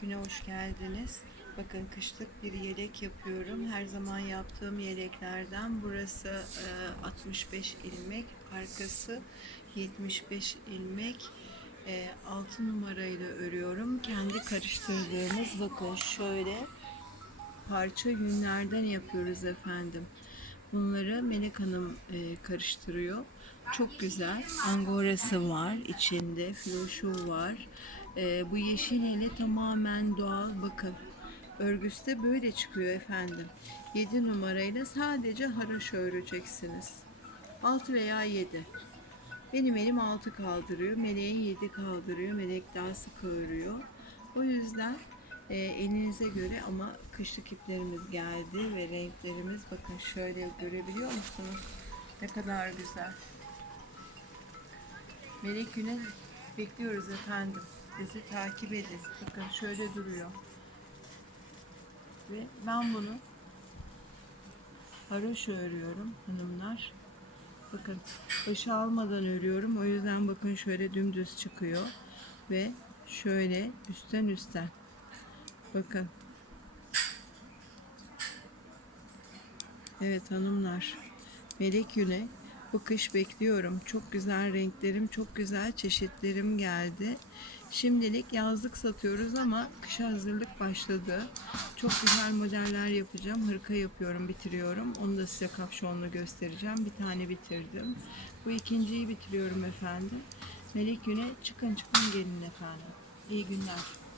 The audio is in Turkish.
Güne hoş geldiniz. Bakın kışlık bir yelek yapıyorum. Her zaman yaptığım yeleklerden burası e, 65 ilmek, arkası 75 ilmek. E, 6 numarayla örüyorum. Kendi karıştırdığımız bakın şöyle parça yünlerden yapıyoruz efendim. Bunları Melek Hanım e, karıştırıyor. Çok güzel. Angorası var içinde. Floşu var. E, bu yeşil ele tamamen doğal. Bakın. Örgüsü de böyle çıkıyor efendim. 7 numarayla sadece haraşo öreceksiniz. 6 veya 7. Benim elim 6 kaldırıyor. Meleğin 7 kaldırıyor. Melek daha sık örüyor. O yüzden e, elinize göre ama kışlık iplerimiz geldi ve renklerimiz bakın şöyle görebiliyor musunuz? Ne kadar güzel. Melek Güne bekliyoruz efendim. Bizi takip edin. Bakın şöyle duruyor. Ve ben bunu haroşa örüyorum hanımlar. Bakın başı almadan örüyorum. O yüzden bakın şöyle dümdüz çıkıyor. Ve şöyle üstten üstten. Bakın. Evet hanımlar. Melek Yüne bu kış bekliyorum. Çok güzel renklerim, çok güzel çeşitlerim geldi. Şimdilik yazlık satıyoruz ama kışa hazırlık başladı. Çok güzel modeller yapacağım. Hırka yapıyorum, bitiriyorum. Onu da size kapşonlu göstereceğim. Bir tane bitirdim. Bu ikinciyi bitiriyorum efendim. Melek Yüne çıkın çıkın gelin efendim. İyi günler.